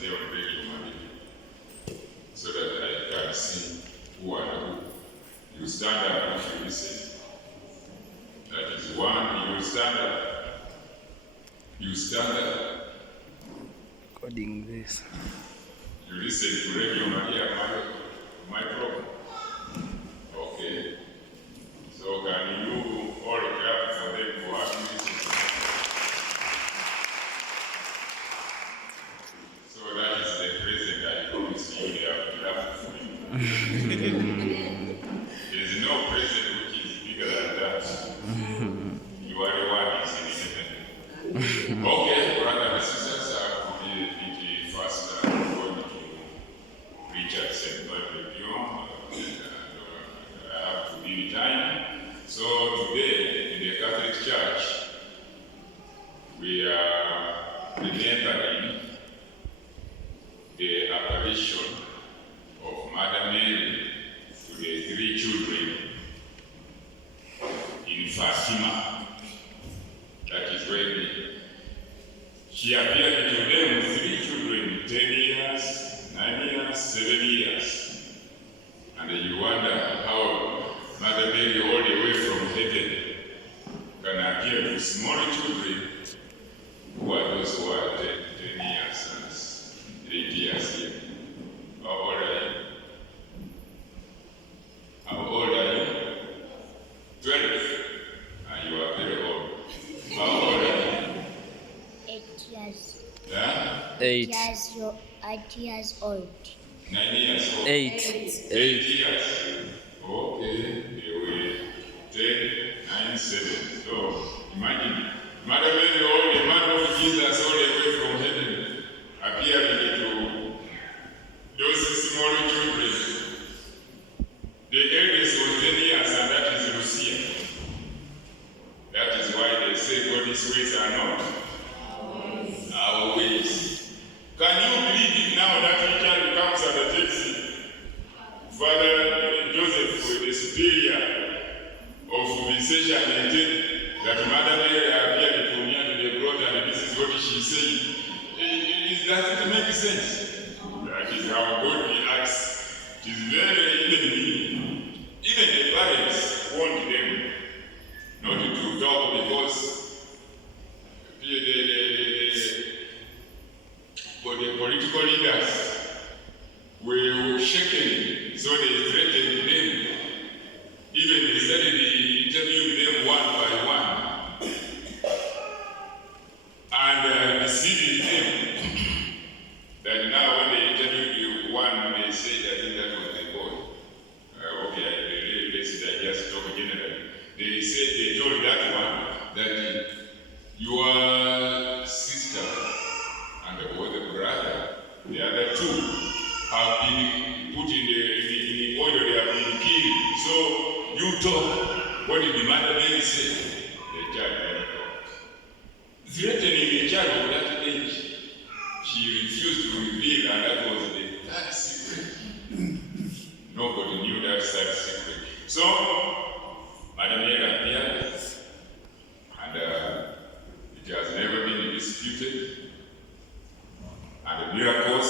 today on Radio Monday, so that I can see who are who. You stand up if you listen. That is one. You stand up. You stand up. Recording this. You listen to Radio Maria, my program. Okay. So can you all clap for them for having listened? So that is the present I promise you. They have to clap for you. There is no present which is bigger than that. You are the one is in heaven. Okay, brothers and sisters, I have to be a bit faster going to preach at St. Patrick Pion. I have to be in time. So today, in the Catholic Church, we are remembering the apparition of Mother Mary to the three children in Fatima. That is when she appeared to them, three children, 10 years, 9 years, 7 years. And you wonder how Mother Mary, all the way from heaven, can appear to small children who are those who are 10 years and 8 years here. How old are you? How old are you? 12. And you are very old. How old are you? 8 years. Yeah? 8. 8 years old. 9 years old. 8. 8 years. Okay. They were 10, 9, 7. So imagine Mother Mary, all the mother of Jesus, all the way from heaven, appearing to those small children. The eldest was 10 years, and that is Lucia. That is why they say God's ways are not our ways. Can you believe it now that the child comes and takes Father Joseph, the superior of Visitation, maintained that Mother Mary appeared to me and they brought her, and this is what she said. Does it make sense? That is how God reacts. It is very even the parents want them not to talk because the political leaders were shaken, so they threatened them. Even they started interviewing them one by one and deceiving them. That now when they interviewed one, they said, I think that was the boy. I just talk generally. They told that one that your sister and the brother, the other two, have been put in the oil, they have been killed. So you talk. What did the Mother Mary say? The child never talked. Threatening the child of that age, she refused to reveal, and that was the third secret. Nobody knew that third secret. So, Mother Mary appeared, and it has never been disputed. And the miracles,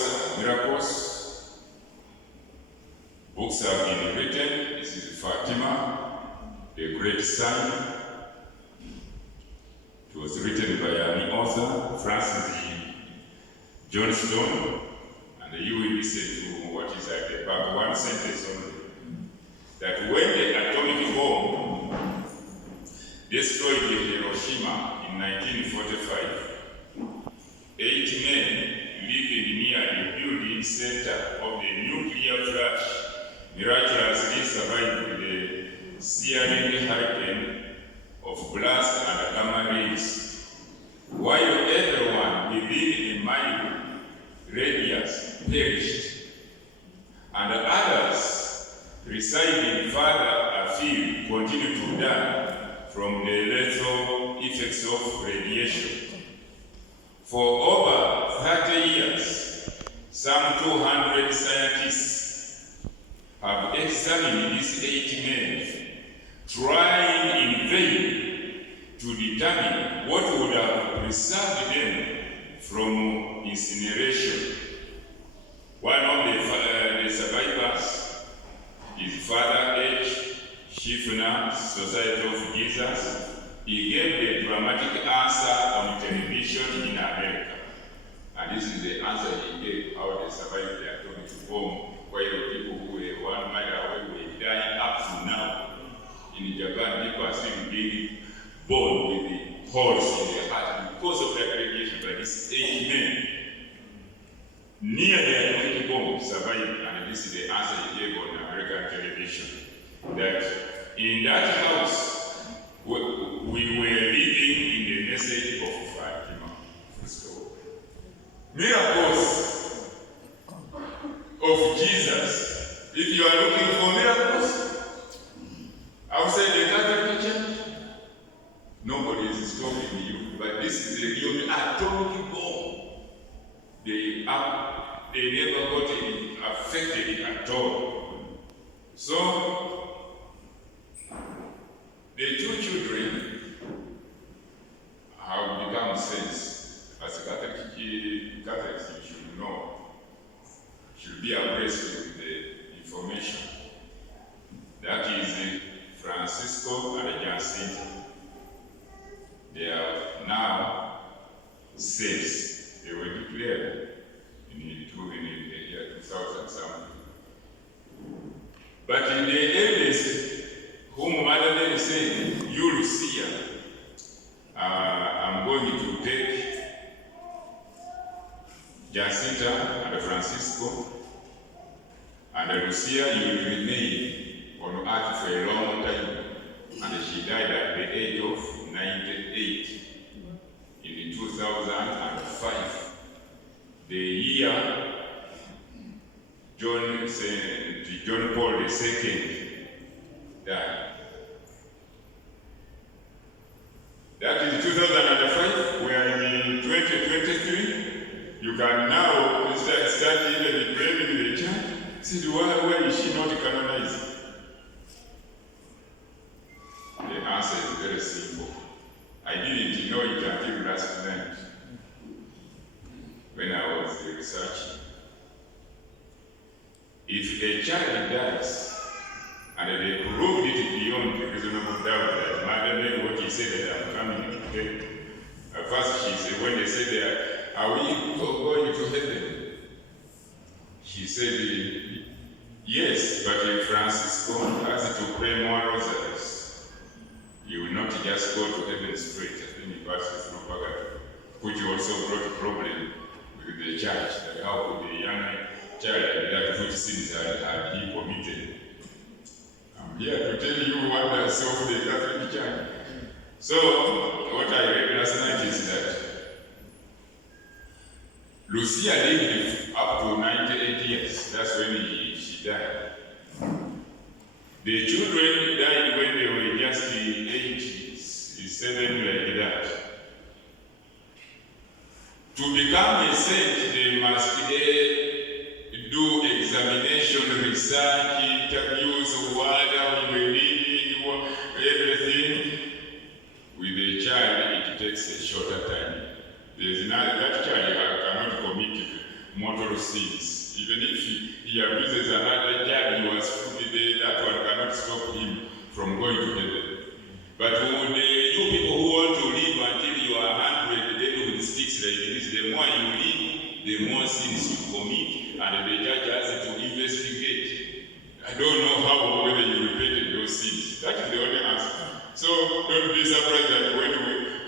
books have been written. This is Fatima, the great sign. It was written by an author, Francis Johnston, and you will listen to what is at the back, one sentence only. That when the atomic bomb destroyed Hiroshima in 1945, 8 men living near the building center of the nuclear flash miraculously survived the searing hurricane of blast and gamma rays, while everyone within a mile radius perished, and others residing further afield continue to die from the lethal effects of radiation. For over 30 years, some 200 scientists have examined these 8 men, trying in vain to determine what would have preserved them from incineration One of the survivors is Father H. Shifner, Society of Jesus. He gave the dramatic answer on television in America. And this is the answer he gave, how they survived their atomic bomb, while people who were 1 mile away were dying up to now. In Japan, people are still being born with the holes in their heart because of that radiation. But these 8 men near the atomic bomb survived, and this is the answer he gave on American television. That in that house, we were living in the message of Fatima. Miracles of Jesus. If you are looking for miracles outside the Catholic Church, nobody is stopping you. But this is the real atomic bomb. They never got affected at all. So the 2 children have become saints. As a Catholics, you should know, should be abreast with the information. That is Francisco and Jacinta. They are now saints. They were declared in the year 2000 something. But in the eldest, whom Mother Mary said, you Lucia, I'm going to take Jacinta and Francisco, and Lucia, you will remain on earth for a long time. And she died at the age of 98 in 2005. The year John Paul II died. That is 2005. We are in 2023. You can now start even praying in the church. See, why is she not canonized? The answer is very simple. I didn't know it until last night when I was researching. If a child dies and they proved it beyond reasonable doubt that Mother Mary, what he said that I'm coming to heaven. At first she said, when they said that, are we going to heaven? She said, yes, but if Francisco has to pray more rosaries, you will not just go to heaven straight. I think that's propaganda, which also brought a problem with the church. That how could the young child that which sins had he committed? I'm here to tell you wonders of the Catholic Church. So, what I read last night is that Lucia lived up to 98 years. That's when she died. The children died when they were just 87, like that. To become a saint, they must do examination, research, interviews, what are we living, everything. With a child, it takes a shorter time. That child cannot commit mortal sins. Even if he abuses another child, he was stupid, that one cannot stop him from going to heaven. But you people who want to live until you are 100, then with sticks like this, the more you live, the more sins you commit, and the judge has to investigate. I don't know how whether you repeated those sins. That is the only answer. So don't be surprised that when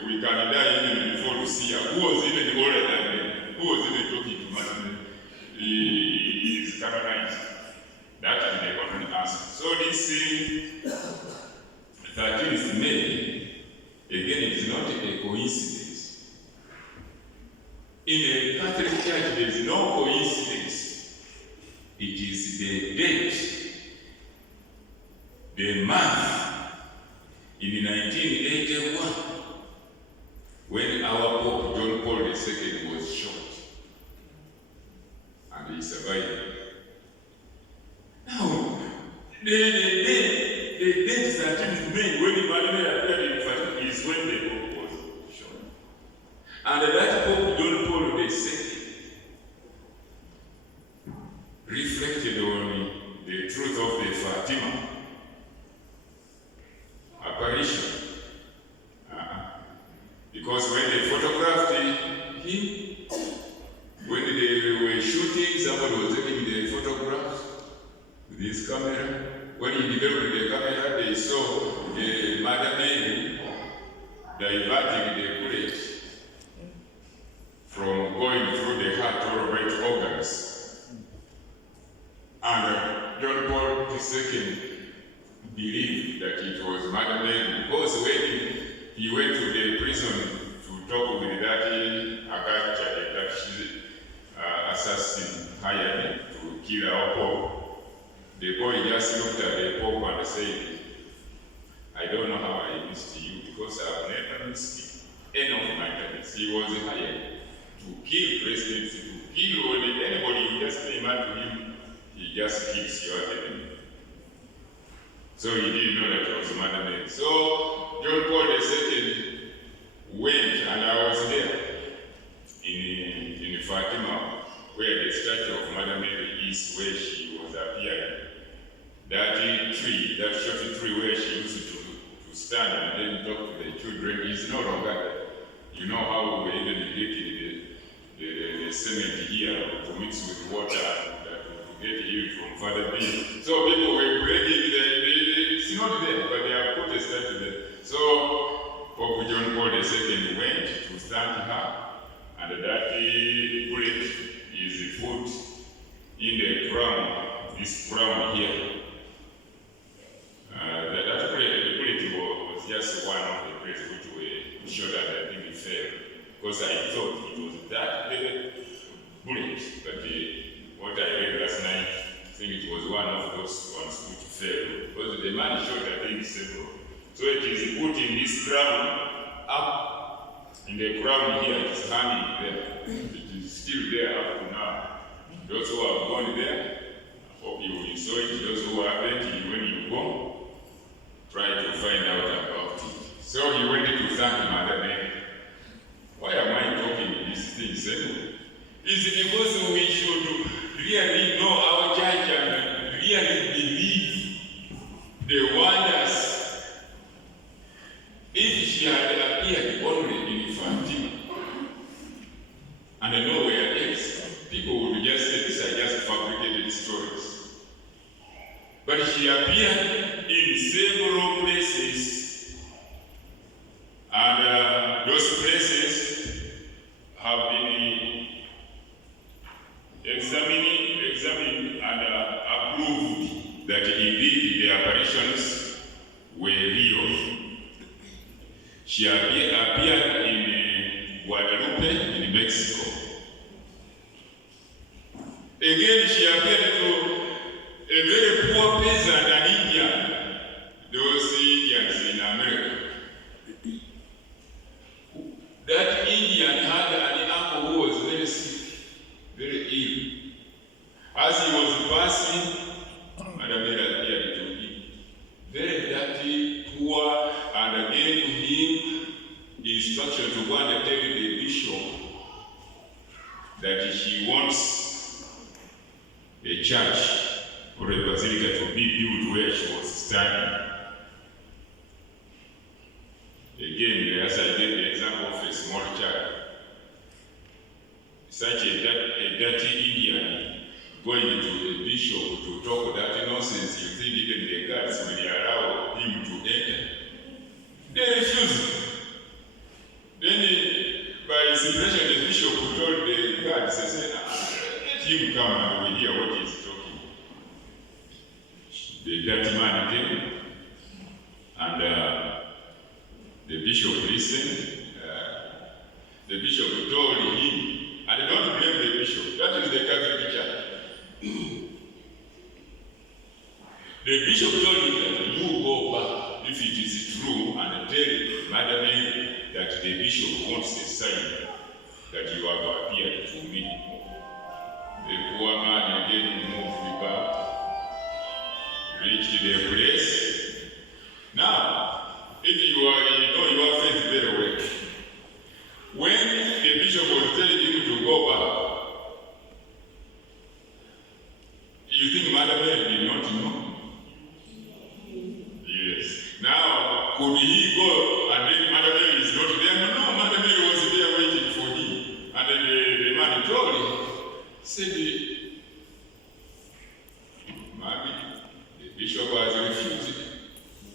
we can die even before Lucia, who was even older than me, who was even talking to Martin, he is canonized. That is the only answer. So this 13th May, again, it is not a coincidence. In the Catholic Church, there is no coincidence. It is the date, the month, in 1981, when our Pope John Paul II was shot, and he survived. Now, the date 13th May, when Emmanuel appeared in Fatima, is when the Pope was shot. And that Pope John Paul II shooting, somebody was taking the photographs with his camera. When he developed the camera, they saw the Mother Mary diverting the bullet from going through the heart or right organs. And John Paul II believed that it was Mother Mary because when he went to the prison to talk with that Agacha, that assassin hired to kill our Pope, the boy just looked at the Pope and said, I don't know how I missed you because I've never missed any of my targets. He was hired to kill presidents, to kill anybody who just came out to him, he just kills your enemy. So he didn't know that it was Mother Mary. So John Paul II went, and I was there in Fatima, where the statue of Mother Mary is, where she was appearing. That tree, that short tree where she used to stand and then talk to the children is no longer there. You know how we even get the cement here to mix with water to get healed from Father B. So people were breaking it's not there, but they have put a statue there. So Pope John Paul II went to thank her, and that bullet is put in the crown, this crown here. The bullet was just one of the places which were shot at. I think it fell because I thought it was that bullet, but what I read last night, I think it was one of those ones which fell because the man shot, I think, several. So it is put in this crown up in the crown here. It is hanging there. It is still there up to now. Those who have gone there, I hope you saw it. Those who haven't, when you go, try to find out about it. So he went to thank Mother Mary. Why am I talking these things anyway? Is it because we should really know our church and really believe the wonders? If she had appeared only in Fatima and nowhere else, people would just say these are just fabricated stories. But she appeared in several places, and those places have been examined and approved that indeed the apparitions were real. She appeared in Guadalupe in Mexico. Again, she appeared to a very poor peasant and Indian, those Indians in America. That Indian had an uncle who was very sick, very ill. As he was passing, Madame appeared to him, very dirty, poor, and gave him instruction to go and tell the bishop that she wants a church or a basilica to be built where she was standing. Again, as I gave the example of a small child, such a dirty Indian going to a bishop to talk that nonsense, you think even the guards will allow him to enter? They refused. Then, by suppression, the bishop told the guards, he said, let him come and we'll hear what he's talking. The dirty man came, and the bishop listened. The bishop told him, and don't blame the bishop, that is the Catholic Church. The bishop told him that you go back, if it is true, and tell Madam Mary that the bishop wants a sign that you have appeared to me. The poor man again moved back, reached the place. Now, if you know your faith very well, when the bishop was telling him to go back, you think Madam Mary did not know? Yes. Now, could he go and then Madam Mary is not there? No, Madam Mary was there waiting for him. And then the man told him, said, Mommy, the bishop has refused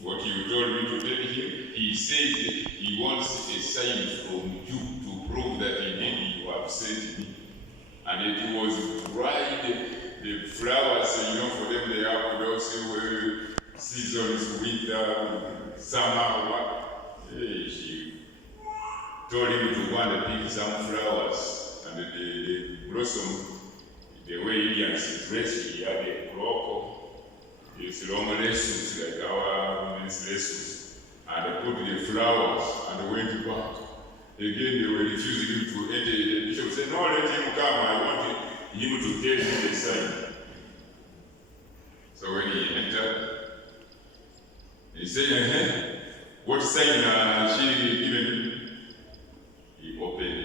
what you told me to tell him. He said he wants a sign from you to prove that indeed you have sent me. And it was dried, the flowers, for them they have those seasons, winter, summer, what? She told him to go and pick some flowers, and they blossom the way Indians dress. He had a cloak, his long laces like our women's laces, and they put the flowers and they went back. Again, they were refusing him to enter. The bishop said, no, let him come. I want him to tell me the sign. So when he entered, he said, what sign has she given you? He opened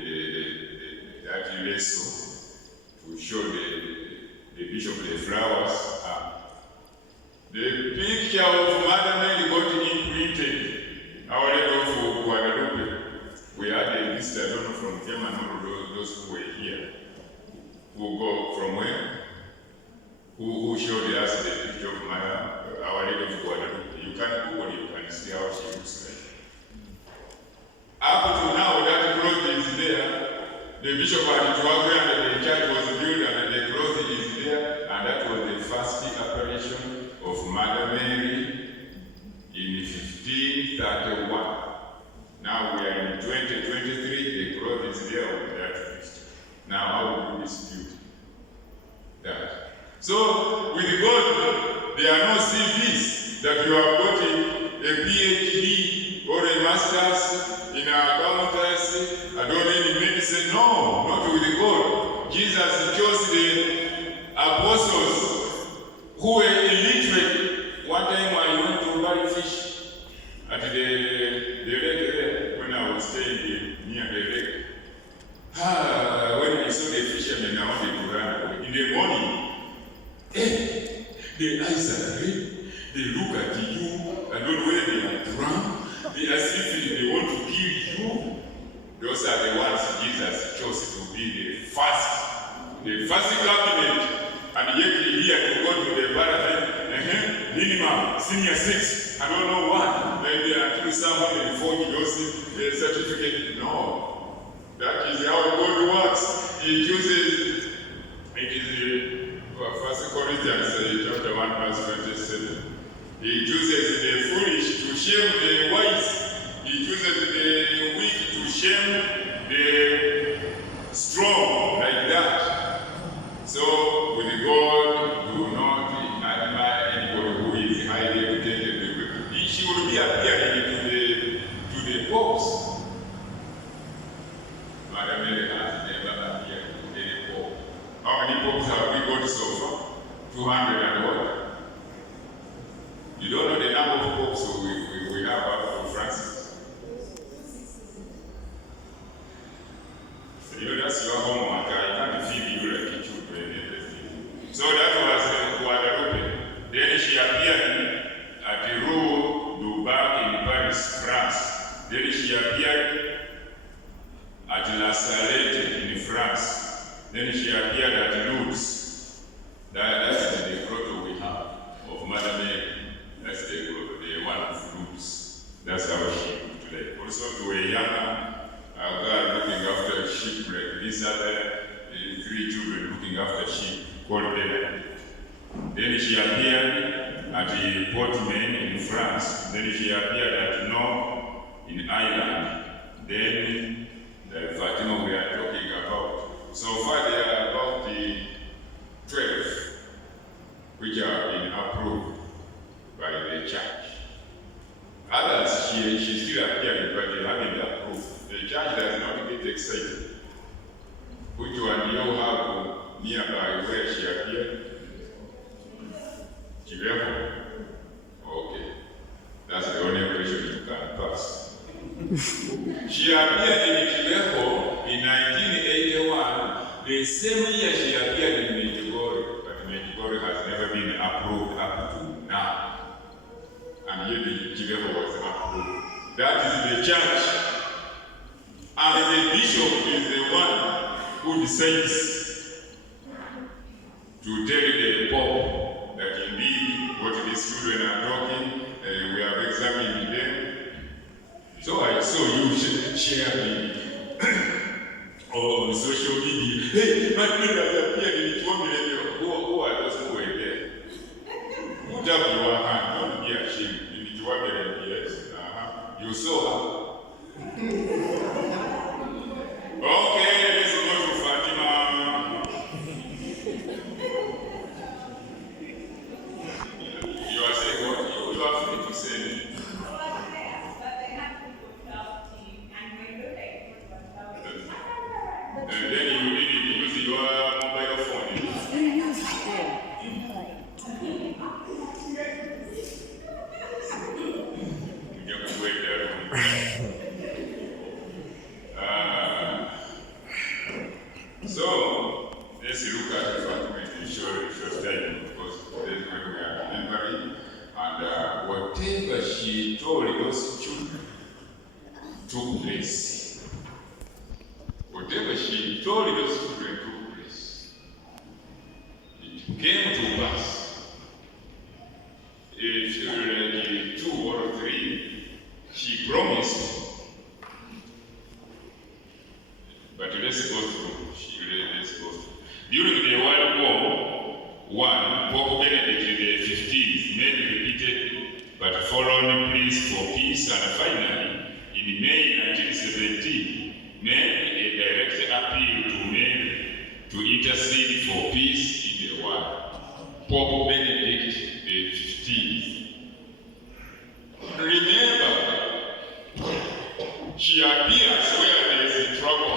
that vessel to show the bishop the flowers. The picture of Mother Mary got imprinted. Our Lady of Guadalupe. We had a list, I don't know, from them and all those who were here. Who go from where? Who showed us the picture of Our Lady of Guadalupe. You can Google, you can see how she looks like. Up to now, that cloth is there. The bishop had to work and the church was built and the cloth is there. And that was the first apparition of Mother Mary in 1531. Now we are in 2023, the cloth is there on that list. Now how do we dispute that? So with God, there are no CVs that you have got a PhD or a master's in accountancy, I don't need medicine. No, not with God. Jesus chose the apostles who were illiterate. One time I went to buy fish at the lake there when I was staying near the lake. When I saw the fishermen, I wanted to run away. In the morning, the eyes are red. They look at you. I don't know whether they are drunk. They are as if they want to kill you. Those are the ones Jesus chose to be the first cabinet. And yet here to go to the parliament, minimum, senior 6, I don't know what. Maybe until somebody forged those certificate. No. That is how God works. He chooses, it is 1 Corinthians chapter 1 verse 27. He chooses the foolish to shame the wise. He chooses the weak to shame the strong, like that. So, with God, do not admire anybody who is highly educated. She will be appearing to the popes. Mother Mary has never appeared to any pope. How many popes have we got so far? 200 and what? You don't know the number of popes we have after Francis. So that's your homework. I can't feed you like a children and everything. So that was Guadalupe. Then she appeared at the Rue du Bac in Paris, France. Then she appeared at La Salette in France. Then she appeared at Lourdes. That's the grotto we have of Mother Mary. That's the one of Lourdes. That's our sheep today. Also to a young girl looking after a sheep like this other 3 children looking after sheep called Bella. Then she appeared at the Portman in France. Then she appeared at Nord in Ireland. Then the Fatima we are talking about. So far there are about the 12 which have been approved by the church. Others, she still appearing, but they haven't approved. The church does not get excited. Which one you have nearby where she appeared? Chiveho? Okay. That's the only question you can pass. She appeared in Chiveho in 1981, the same year she appeared in Medjugorje, but Medjugorje has never been approved up to now. And yet the Chiveho was approved. That is the church. And the bishop is the one who decides to tell the Pope that indeed what these children are talking, we have examined them. So I saw you share me on social media. Hey, my brother appeared in 1 minute. Who are those who were there? Put up your hand, don't be ashamed. In 1 minute, yes. You saw her. Okay, let's go to Fatima. You are saying what? You are free to say. And then you need to use your mobile phone. You use them. You can wait there. So, let's look at the Fatima in short time, because that's when we are remembering. And whatever she told those children took place. Whatever she told those children took place. It came to pass. If like 2 or 3, she promised. But let's go through. Let's go through. During the World War I, Pope Benedict XV made repeated but following pleas for peace, and finally, in May 1917, made a direct appeal to men to intercede for peace in the world. Pope Benedict XV. Remember, she appears where there is a problem,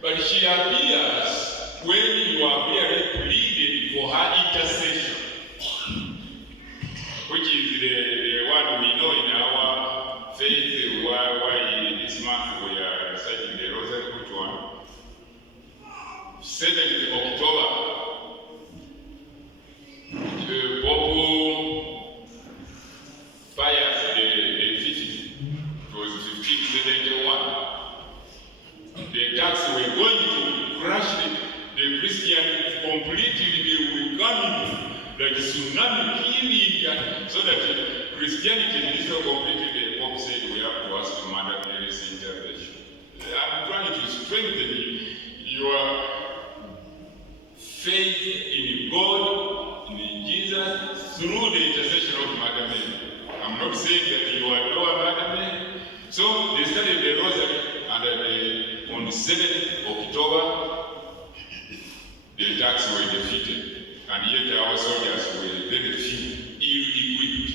but she appears when you are very pleaded for her intercession, which is the one we know in our faith. Why this month we are reciting the Rosary. Which one? 7th October. Pope Pius the 5th. It was 1571. The Turks were going to crush the Christians completely. They were coming like tsunami killing, so that Christianity is so completely. The Pope said we have to ask Mother Mary's intervention. I'm trying to strengthen your faith in God, in Jesus, through the intercession of Mother Mary. I'm not saying that you adore Mother Mary. So they started the Rosary, and on the 7th October, the Turks were defeated, and yet our soldiers were very few, ill-equipped.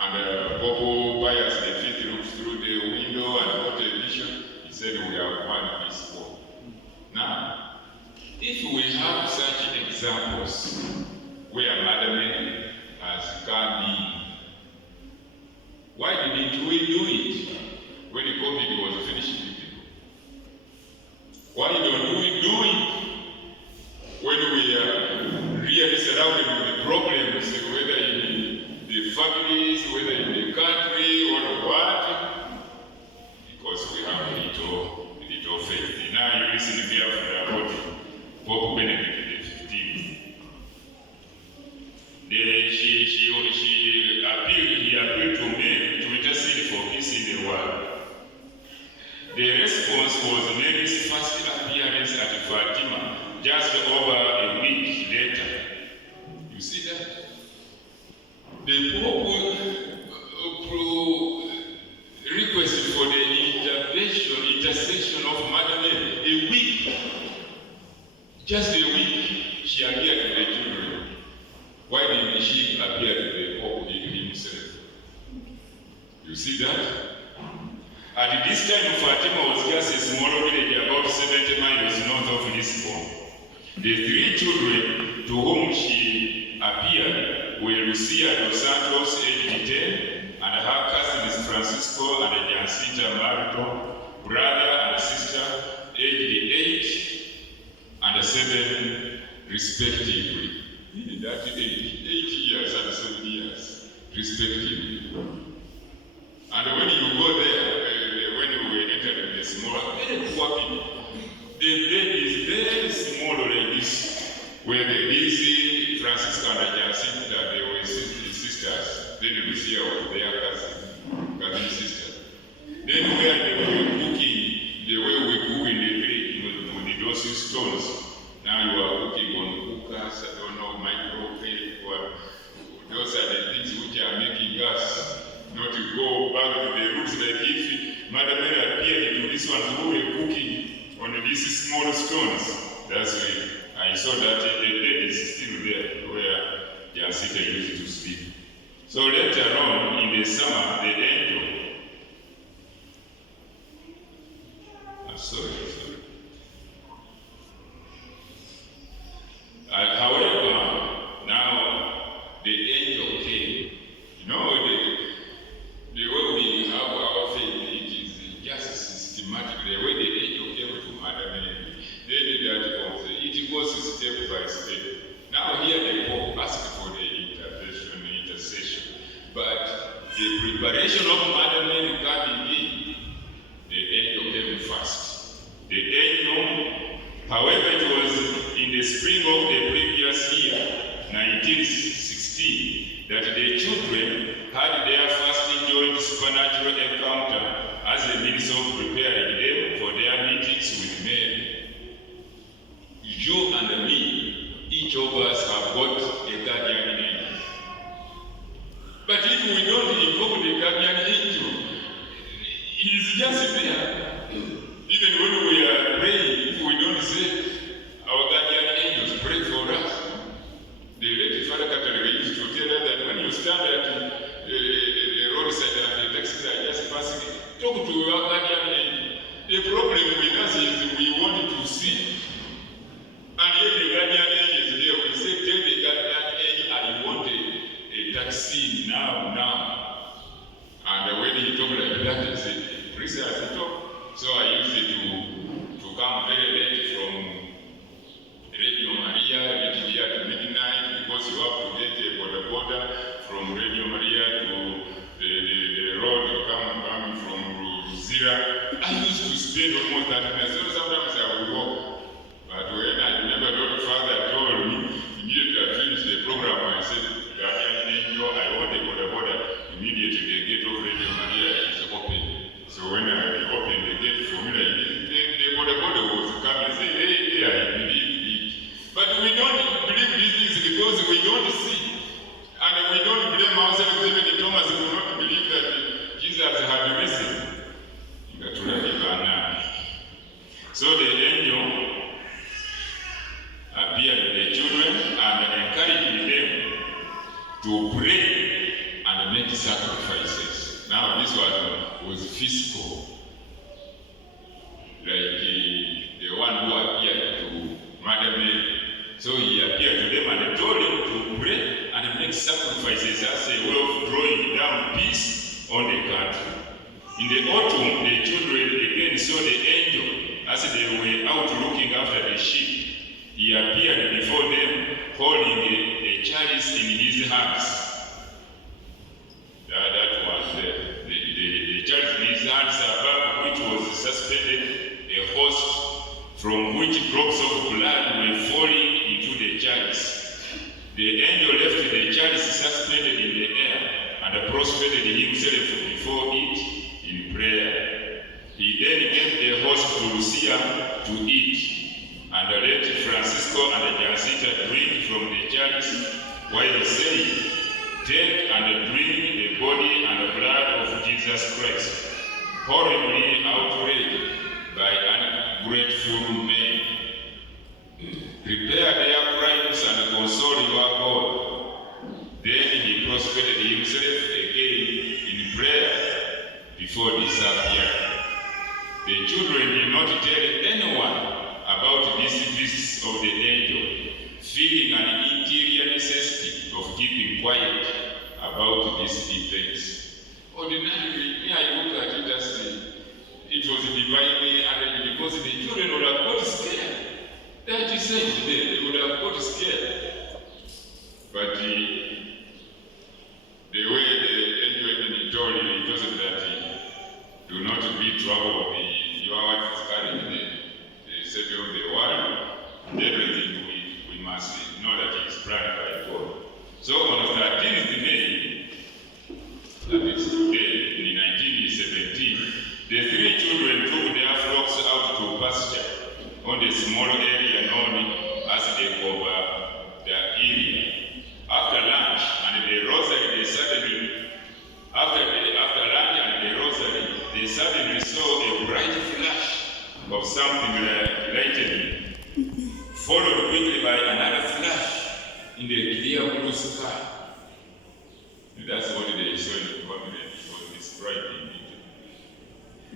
And Pope Pius V looked through the window and got a vision. He said, we have won this war. Now, if we have such examples where Mother Mary has come in, why didn't we do it when the COVID was finishing people? Why don't we do it when we are really surrounded with the problems, whether in the families, whether in the country, or what? Because we have little faith. Now you listen carefully about Pope Benedict XV. He appealed to men to intercede for peace in the world. The response was Mary's first appearance at Fatima, just over a week later. You see that? The Pope requested for the intercession of Mother Mary. A week. Just a week, she appeared to the children. Why didn't she appear to the Pope himself? You see that? At this time, Fatima was just a small village about 70 miles north of Lisbon. The 3 children to whom she appeared were Lucia dos Santos, aged 10, and her cousins Francisco and Jacinta Marto, brother and sister, aged 8 and 7, respectively. In that 8 years and 7 years, respectively. And when you go there, when we enter the small, very poor people, the bed is very small like this. where these Francisco and Jacinta, they were sisters. Then Lucia was their cousin sister. Then where they were cooking, the way we cook in the village with those stones, now you are cooking on cookers, I don't know, microwave, or those are the things which are making us not to go back to the roots. Like if Mother Mary appeared to this one who were cooking on these small stones, that's why I saw that the bed is still there where Jacinta used to sleep. So later on in the summer, the angel, sorry. However, now the angel came. You know, the way we have our faith, it is just systematic. The way the angel came to Mother Mary, they did that also. It goes step by step. Now here the Pope asked for the intercession. But the preparation of Mother Mary coming in, the angel came first. The angel, however, it was in the spring of the previous year, 1916, that the children had their first joint supernatural encounter as a means of preparing them for their meetings with Mary. You and me, each of us have got a guardian angel. But if we don't invoke the guardian angel, he is just there. Even when we are praying, if we don't say, our guardian angels pray for us. The late Father Catholic used to tell us that when you stand at the roadside and the taxis are just passing, talk to your guardian angel. The problem with us is we want to see. And yet the guardian angel is there. We say, tell the guardian angel, I want a taxi now. And when he talked like that, he said, Priest, I said, talk. So I used to come very late from Radio Maria, reach here to midnight, because you have to get a border from Radio Maria to the road coming from Zira. I used to spend almost 30 minutes. So sometimes I would walk. But when I remember what Father told me, immediately I finished the program, I said, Guardian angel, I want a border. Immediately the gate of Radio Maria is open. So when I opened the gate for me, the border was coming and say, hey, I believe it. But we don't believe these things because we don't see. And we don't blame ourselves. Even Thomas will not believe that Jesus had risen. So the angel appeared to the children and encouraged them to pray and make sacrifices. Now this one was physical, like the one who appeared to Mother Mary. So he appeared to them and told them to pray and make sacrifices as a way of drawing down peace on the country. In the autumn, the children again saw the angel as they were out looking after the sheep. He appeared before them holding a chalice in his hands. That was the chalice in his hands, above which was suspended a host from which drops of blood were falling into the chalice. The angel left the chalice suspended in the air and prostrated himself before it in prayer. He then gave the host to Lucia to eat, and let Francisco and Jacinta drink from the chalice, while saying, take and drink the body and blood of Jesus Christ, horribly outraged by ungrateful men. Repair their crimes and console your God. Then he prostrated himself again in prayer before disappearing. The children did not tell anyone about these visits of the angel, feeling an interior necessity of keeping quiet about these events. Ordinarily, I look at it as it was divinely arranged because the children would have got scared. That is said today, they would have got scared. But the way the angel even told you, it wasn't that do not be troubled. Your wife is carrying the Savior of the world. Everything we must must know that it is planned by God. So on the 13th May, that is today, in 1917, the three children took their flocks out to pasture on the small area known as the Cover area. After lunch and the rosary, they suddenly saw a bright flash of something lightning, followed quickly by another flash in the clear blue sky. And that's what they saw in the family. It was described in detail.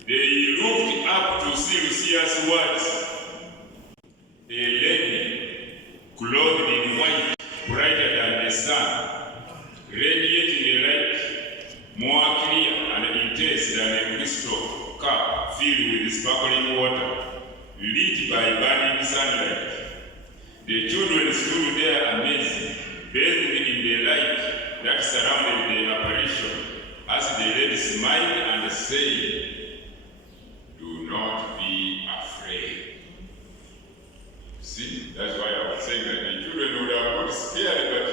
They looked up to see Lucia's words. A lady clothed in white, brighter than the sun, radiating a light more clear and intense than a crystal cup filled with sparkling water, lit by burning sunlight. The children stood there amazed, bathed in the light that surrounded the apparition, as the lady smiled and said, "Do not be afraid." See, that's why I was saying that the children would have got scared, but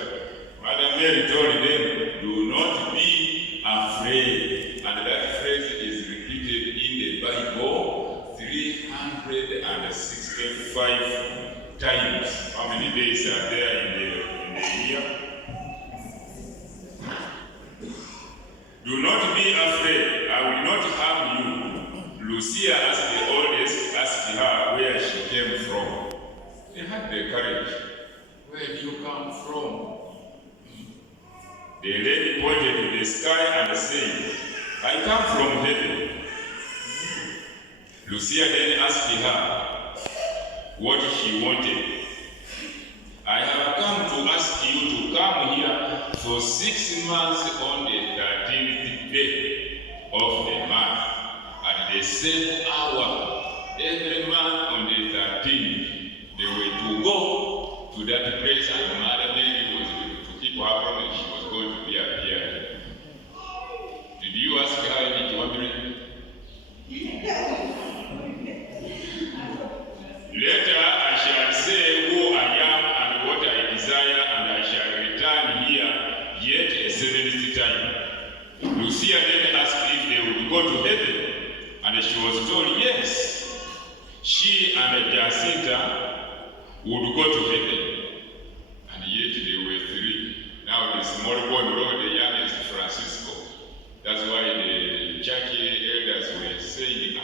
Mother Mary told them, "Do not be afraid." And that phrase is repeated in the Bible 365 times. How many days are there in the year? "Do not be afraid, I will not harm you." Lucia, as the oldest, asked her where she came from. They had the courage. "Where do you come from?" The lady pointed to the sky and said, "I come from heaven." Lucia then asked her what she wanted. "I have come to ask you to come here for 6 months on the 13th day of the month, at the same hour, every month on the 13th. They were to go to that place, and Mother Mary was to keep her promise. She was going to be appeared. Did you ask her any wondering? "Later I shall say who I am and what I desire, and I shall return here yet a 7th time." Lucia then asked if they would go to heaven, and she was told yes. She and Jacinta would go to heaven, and yet they were 3. Now the small boy brought the youngest, Francisco. That's why the church elders were saying,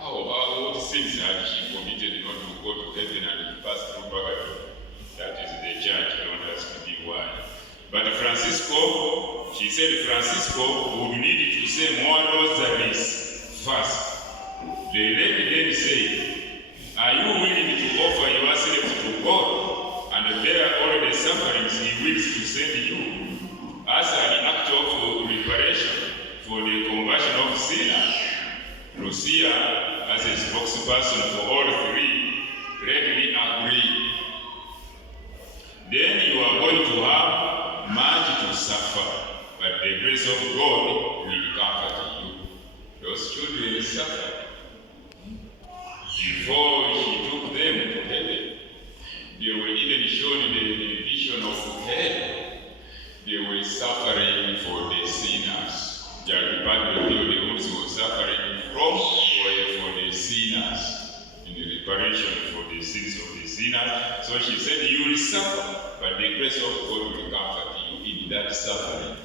what sins had she committed not to go to heaven and pass through purgatory? That is the church, don't ask me why. But Francisco, she said Francisco would need to say more rosaries first. The lady then said, "Are you willing to offer yourself to God and bear all the sufferings He wills to send you as an act of reparation for the conversion of sinners?" Lucia, as a spokesperson for all 3, readily agreed. "Then you are going to have much to suffer, but the grace of God will comfort you." Those children suffered. Before she took them to heaven, they were even shown the vision of hell. They were suffering for the sinners. Their department, the ones who were suffering from, were for the sinners, in the reparation for the sins of the sinners. So she said, "You will suffer, but the grace of God will comfort you in that suffering."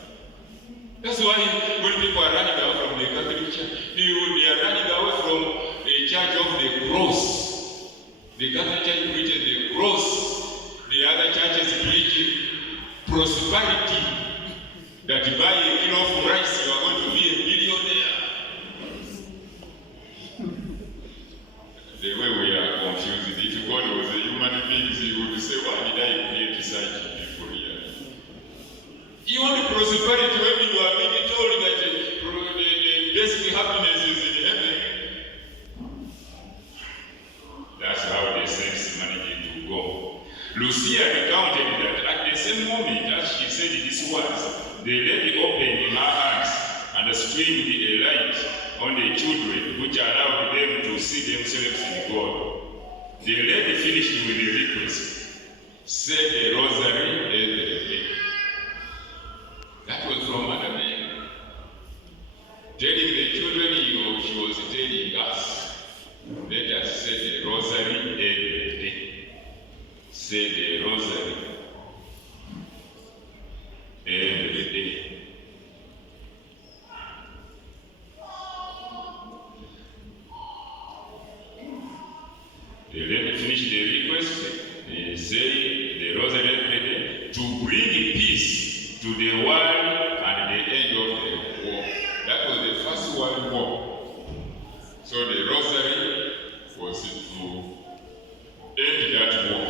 That's why when people are running away from the Catholic Church, they are running away from a church of the cross. The Catholic Church preaches the cross. The other churches preach prosperity. That by a kilo of rice you are going to be a billionaire. The way we are confused. If God was a human being, He would say, "Why did I create such people here?" You want prosperity when you are being told that the best happiness is in heaven. That's how the saints managed to go. Lucia recounted that at the same moment as she said these words, the lady opened her hands and streamed a light on the children, which allowed them to see themselves in God. The lady finished with the request, said the rosary every day. That was from Mother Mary. Telling the children, she was telling us, let us say the rosary every day. Say the rosary every day. Let me finish the request. They say the rosary every day to bring peace to the world and the end of the war. That was the First World War. So the rosary was to end that war.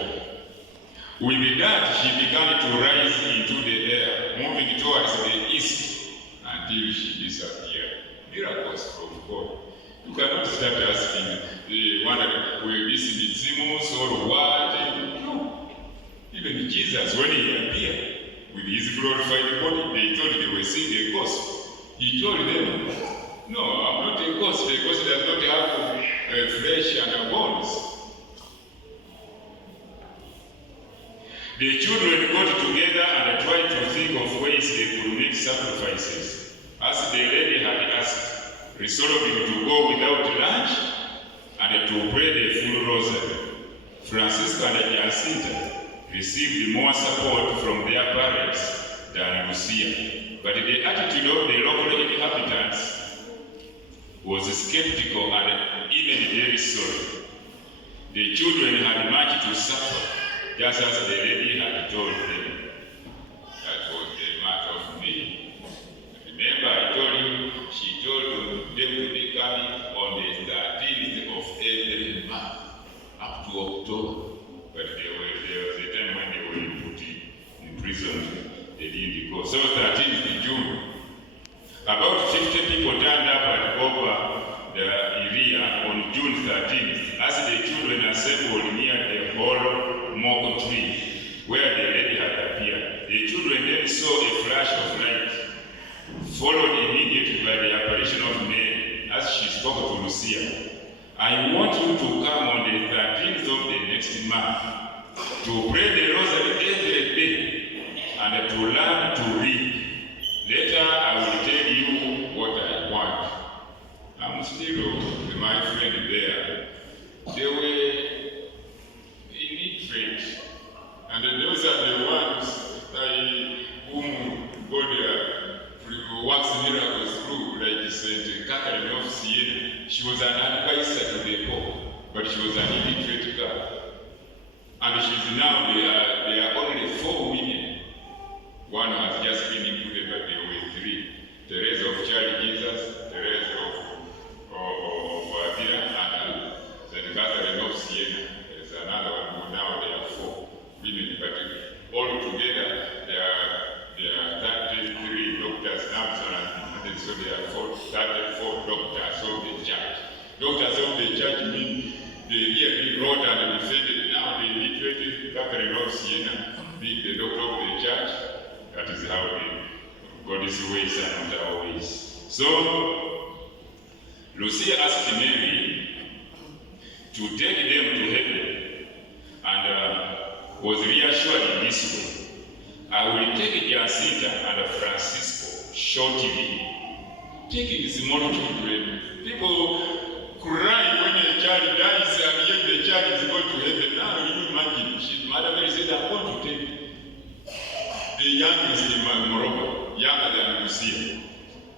With that, she began to rise into the air, moving towards the east until she disappeared. Miracles from God. You cannot start asking, will this be Simons or what? No. Even Jesus, when he appeared with his glorified body, they thought they were seeing a ghost. He told them, no, I'm not a ghost. The ghost does not have flesh and bones. The children got together and tried to think of ways they could make sacrifices, as the lady had asked, resolving to go without lunch and to pray the full rosary. Francisca and Jacinta received more support from their parents than Lucia, but the attitude of the local inhabitants was skeptical and even very sorry. The children had much to suffer, just as the lady had told them. That was the matter of me. Remember, I told you, she told them to be coming on the 13th of every month, up to October. But there was a time when they were put in prison. They didn't go. So 13th June, about 50 people turned up at over the area on June 13th, as the children assembled near the whole mock tree where the lady had appeared. The children then saw a flash of light, followed immediately by the apparition of Mary as she spoke to Lucia. I want you to come on the 13th of the next month to pray the rosary every day and to learn to read. Later I will tell you what I want. I'm still my friend there. They were illiterate, and those are the ones whom God works miracles through, like Saint Catherine of Siena. She was an advisor to the Pope, but she was an illiterate girl. And she's now, there are only 4 women. One has just been included, but there were 3. Teresa of Charity Jesus, Teresa of Avila, and Saint Catherine of Siena. There's another one, who now there are 4 women, but all together there are 33 doctors now, so there are 34 doctors of the church. Doctors of the church mean they really wrote and defended. Now the literate Catherine of Siena being the doctor of the church. That is how God's ways are not our ways. So Lucia asked Mary to take them to heaven and was reassured in this way. I will take Jacinta and Francisco shortly. Taking small children. People cry when a child dies and yet the child is going to heaven. Now you imagine, Mother Mary said, I'm going to take the youngest in Morocco, younger than Lucia.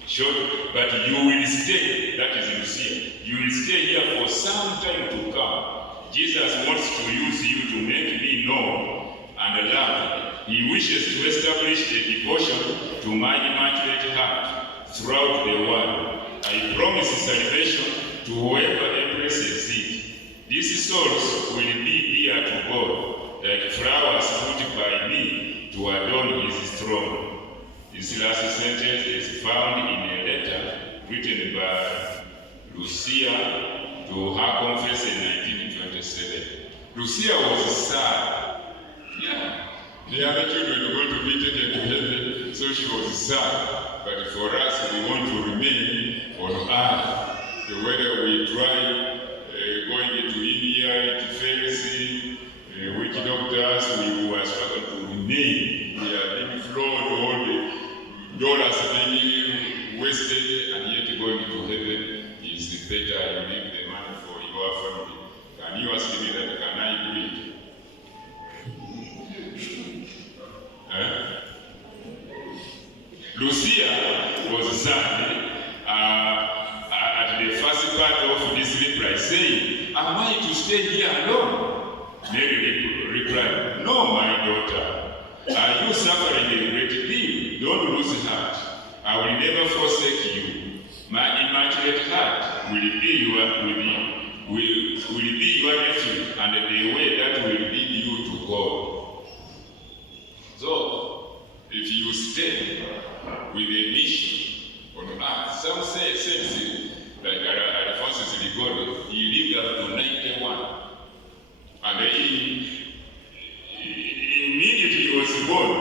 Sure, but you will stay, that is Lucia. You will stay here for some time to come. Jesus wants to use you to make me known and loved. He wishes to establish a devotion to my Immaculate Heart throughout the world. I promise salvation to whoever embraces it. These souls will be dear to God, like flowers put by me to adorn his throne. This last sentence is found in a letter written by Lucia to her confessor in 1927. Lucia was sad. Yeah. The other children were going to be taken to heaven, so she was sad. But for us, we want to remain on earth. So whether we try going into India, it fails, witch doctors, we were better you leave the money for your family. Can you ask me that? Can I do it? Lucia was sad at the first part of this reply, saying, am I to stay here alone? Mary replied, no, my daughter. Are you suffering a great deal? Don't lose heart. I will never forsake you. My immaculate heart will be your refuge and the way that will lead you to God. So, if you stay with a mission on earth, some say like Alphonsus Ligodo, he lived up to 91. And then immediately he was born.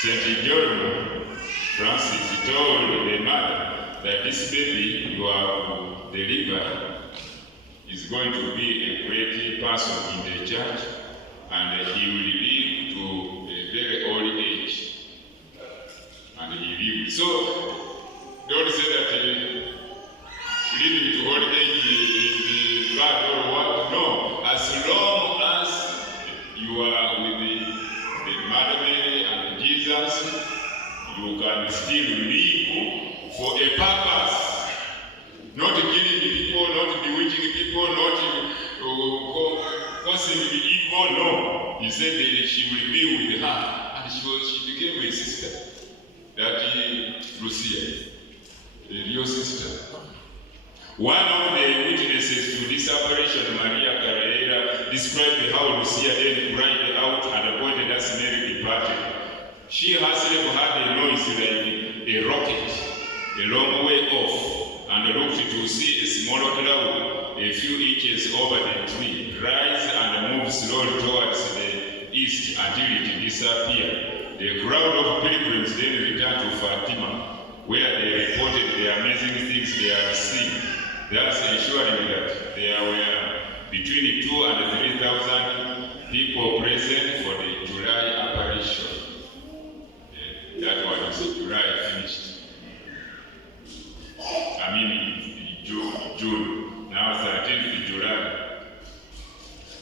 St. Jerome Francis told the mother that this baby you have delivered is going to be a great person in the church, and he will live to a very old age. And he lived. So, don't say that living to old age is bad or what. No. As long as you are with the Mother Mary and Jesus, you can still live for a purpose. Not killing people, not bewitching people, not causing evil. No. He said that she will be with her. And she became a sister. That Lucia, a real sister. One of the witnesses to this apparition, Maria Carrera, described how Lucia then cried out and avoided as Mary departed. She herself had a noise like a rocket, a long way off, and looked to see a small cloud a few inches over the tree rise and move slowly towards the east until it disappeared. The crowd of pilgrims then returned to Fatima, where they reported the amazing things they had seen, thus ensuring that there were between 2,000 and 3,000 people present for the July apparition. That one was July finished. I mean June. Now 13th July.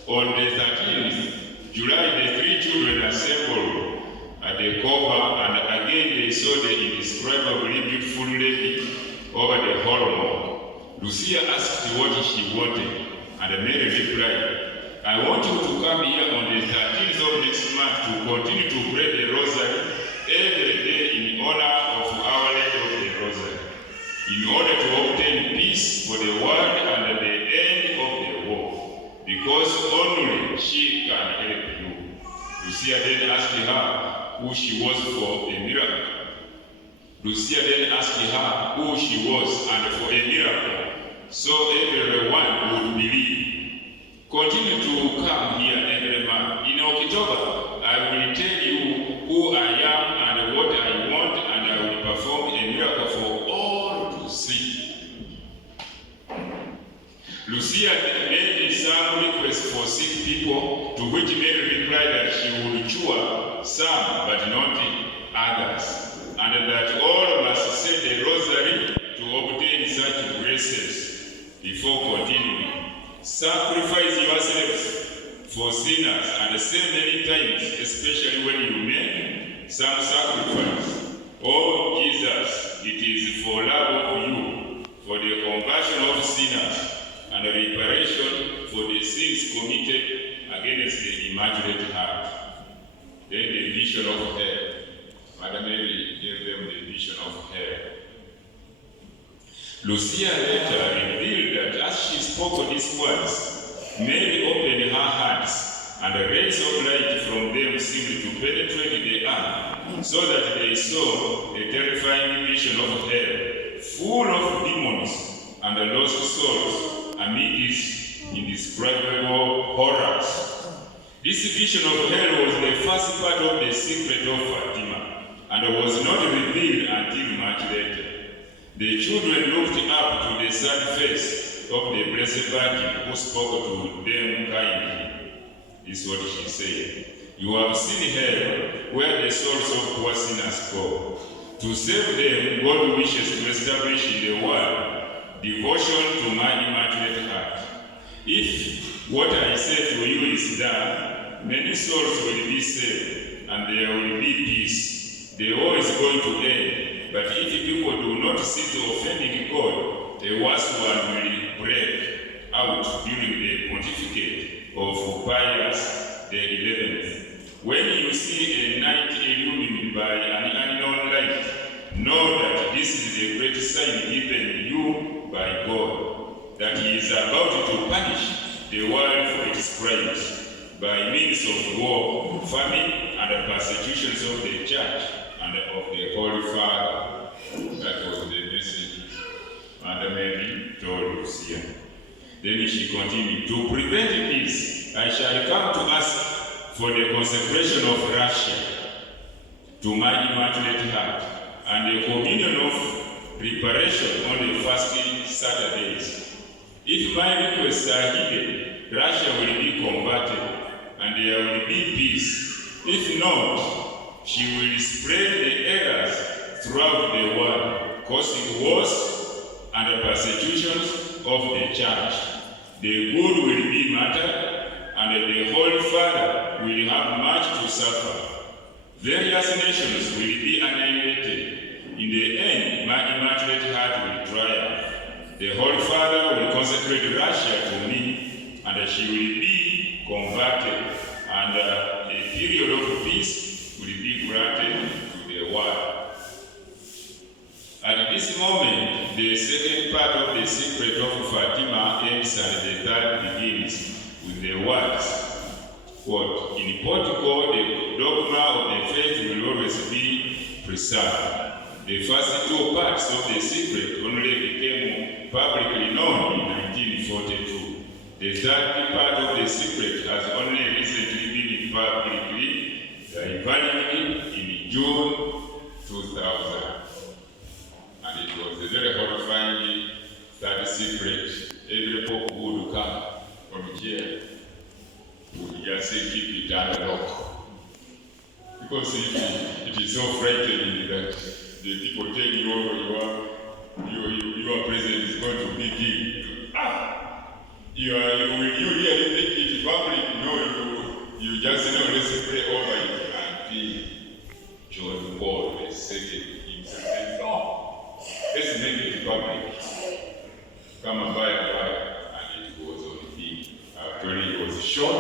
On the 13th July, the three children assembled at the cover, and again they saw the indescribably beautiful lady over the hallmark. Lucia asked what she wanted, and Mary replied, I want you to come here on the 13th of next month to continue to pray the rosary every day in honor of Our Lady of the Rosary, in order to obtain peace for the world and the end of the war, because only she can help you. Lucia then asked her who she was for a miracle. Lucia then asked her who she was and for a miracle, so everyone would believe. Continue to come here every month. In October, I will tell you who I am and what I want, and I will perform a miracle for all to see. Lucia made some requests for sick people, to which Mary replied that she would cure some but not others, and that all must say the rosary to obtain such graces. Before continuing, sacrifice yourselves for sinners and say many times, especially when you make some sacrifice. Oh Jesus, it is for love of you, for the conversion of sinners, and reparation for the sins committed against the Immaculate Heart. Then the vision of hell. Mother Mary gave them the vision of hell. Lucia later revealed that as she spoke these words, Mary opened her hands, and a rays of light from them seemed to penetrate the earth, so that they saw a terrifying vision of hell, full of demons and lost souls, amid these indescribable horrors. This vision of hell was the first part of the secret of Fatima, and was not revealed until much later. The children looked up to the sad face of the Blessed Virgin, who spoke to them kindly. This is what she said. You have seen hell, where the souls of poor sinners go. To save them, God wishes to establish in the world devotion to my Immaculate Heart. If what I say to you is done, many souls will be saved, and there will be peace. The war is going to end, but if people do not cease offending God, the worst one will break out during the pontificate of Pius the 11th. When you see a night illumined by an unknown light, know that this is a great sign given you by God, that He is about to punish the world for its crimes by means of war, famine, and persecutions of the Church and of the Holy Father. That was the message Mother Mary told Lucia. Then she continued, to prevent this, I shall come to ask for the consecration of Russia to my Immaculate Heart and the communion of preparation on the fasting Saturdays. If my requests are hidden, Russia will be converted and there will be peace. If not, she will spread the errors throughout the world, causing wars and persecutions of the Church. The good will be martyred, and the Holy Father will have much to suffer. Various nations will be annihilated. In the end, my Immaculate Heart will triumph. The Holy Father will consecrate Russia to me, and she will be converted, and a period of peace will be granted to the world. At this moment, the second part of the secret of Fatima ends and the third begins with the words, quote, in Portugal, the dogma of the faith will always be preserved. The first two parts of the secret only became publicly known in 1942. The third part of the secret has only recently been publicly divulged in June 2000. And it was a very horrifying third secret. Every pope who would come from here would just say, keep it under lock. Because it is so frightening that the people tell you your president is going to be king. You really think it public? No, you just let's pray over it until John Paul II himself said, no, let's make it public. Come and buy, and it was on him. Actually, it was short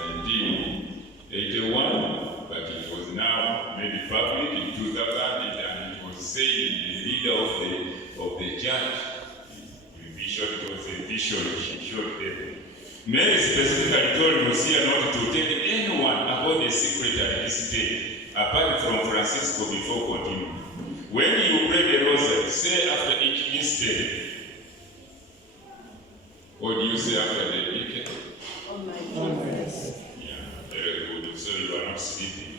in 1981, but it was now made public in 2000, and it was saying the leader of the church, the bishop, it was a vision she showed them. Mary specifically told Lucia not to tell anyone about the secret at this stage, apart from Francisco before continuing. When you pray the rosary, say after each instant. What do you say after the weekend? Oh my goodness. Yeah, very good. So you are not sleeping.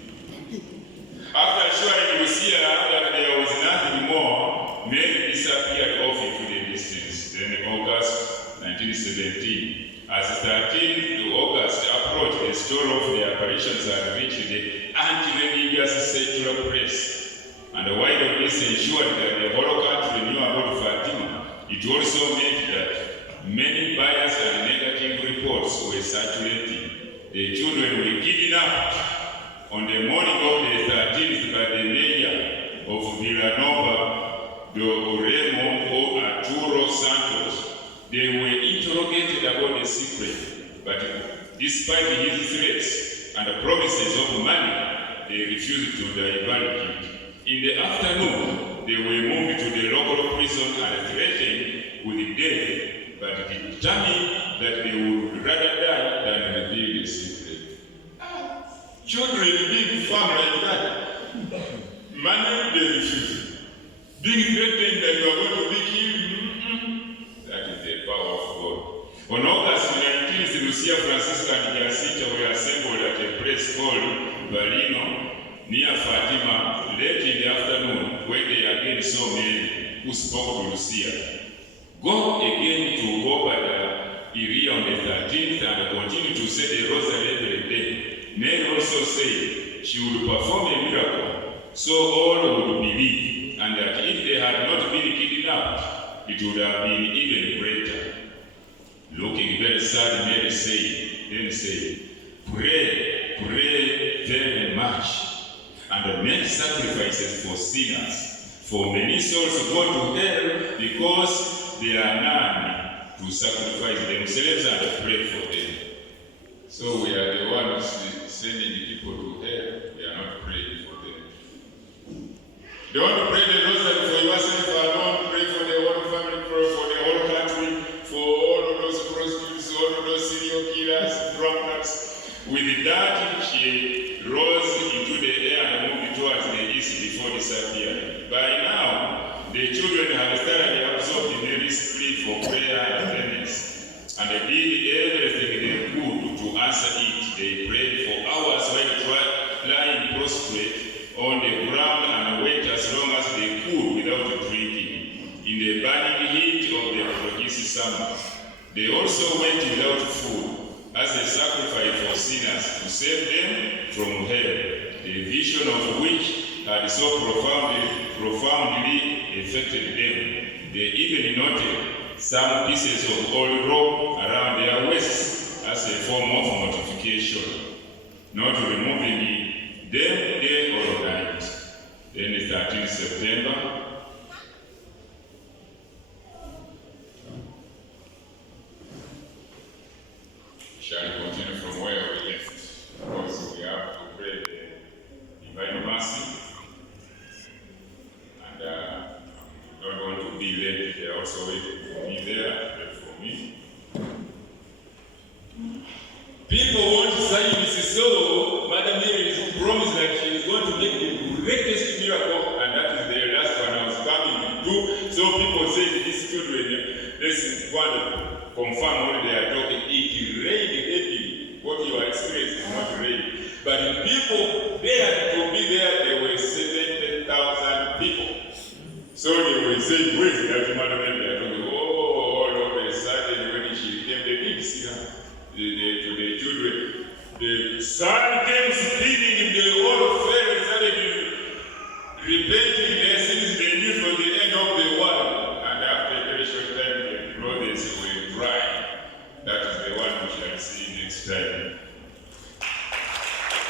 After showing Lucia that there was nothing more, Mary disappeared off into the distance. Then August 1917, as 13th August approached, the story of the apparitions had reached the anti-religious secular press. And while this ensured that the whole country knew about Fatima, it also meant that many biased and negative reports were circulating. The children were kidnapped on the morning of the 13th by the mayor of Villanova, do Remo or Arturo Santos. They were interrogated about the secret, but despite his threats and promises of money, they refused to divulge it. In the afternoon, they were moved to the local prison and threatened with death, but determined that they would rather die than reveal the secret. Children being found like that, money they refuse. Being threatened that you are going to be killed, that is the power of God. On August 19th, Lucia, Francisca, and Jacinta were assembled at a place called Barino, near Fatima, late in the afternoon, when they again saw men who spoke to Lucia. Go again to Gobada, Iria on the 13th, and continue to say the rosary every day. Mary also said she would perform a miracle, so all would believe, and that if they had not been kidnapped, it would have been even greater. Looking very sad, Mary said, pray very much, and make sacrifices for sinners, for many souls go to hell because there are none to sacrifice themselves and pray for them. So we are the ones sending people to hell. We are not praying for them. They want to pray the rosary for yourself alone, pray for the whole family, pray for the whole country, for all of those prostitutes, all of those serial killers, drunkards. With that, she rose into the air and moved towards the east before disappearing. By now, the children had thoroughly absorbed Mary's plea for prayer and penance, and they did everything they could to answer it. They prayed for hours while lying prostrate on the ground and wait as long as they could without drinking in the burning heat of the Portuguese summer. They also went without food as a sacrifice for sinners to save them from hell, the vision of which had so profoundly affected them. They even noted some pieces of old rope around their waists as a form of mortification, not removing them day or night. Then the 13th September, shall continue from where we left, because we have to pray the divine mercy, and I don't want to be late. They are also waiting for me there, pray for me. People want to say this is so. Mother Mary is promised that she is going to make the greatest miracle, and that is the last one I was coming to. So people say to these children, this is what confirm what they are talking. It rained heavily. What you are experiencing is not rain. But people there to be there, there were 70,000 people. So they were saying, where is that Mother Mary? They are talking, all of a sudden when she came, they didn't see her. To the children, the sun came speeding, they all fell and started repenting